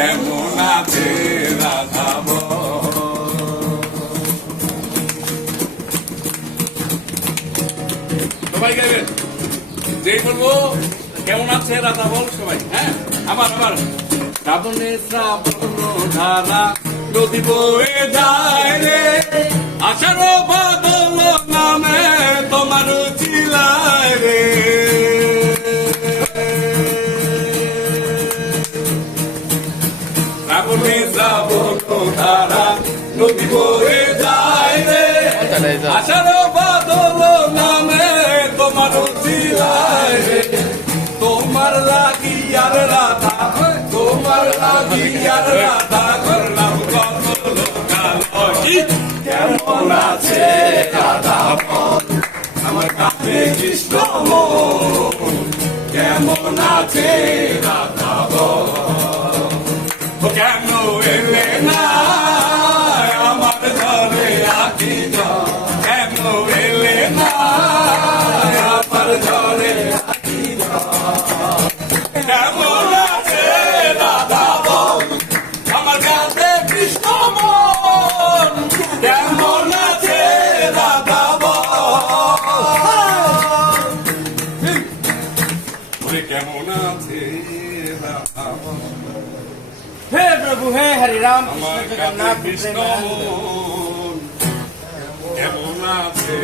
কেমন আছে রাধা সবাই গাইবেন যেই বলবো কেমন আছে রাধা বল সবাই। হ্যাঁ আবার শ্রাবণে শ্রাবণ ধারা নদী বয়ে যায় রে আষাঢ় বাদল নামে তোমার চিলায় রে শ্রাবণে শ্রাবণ ধারা নদী বয়ে যায় রে আষাঢ় বাদল নামে তোমার চিলায় রে তোমার লাগি আর রাধা তোমার লাগি আর রাধা করলাম কত লোকালয় কেমন আছে রাধা আমার কাছে কৃষ্ণ কেমন আছে রাধা কেন এলে না আমার ঘরে আকি কেন এলে না আমার ঘরে কেমন আছে রাধা বল আমার কাছে কৃষ্ণ মন কেমন আছে রাধা বল কেমন আছে রাধা हे प्रभु हे हरि राम আমার কাছে কৃষ্ণ মন কেমন আছে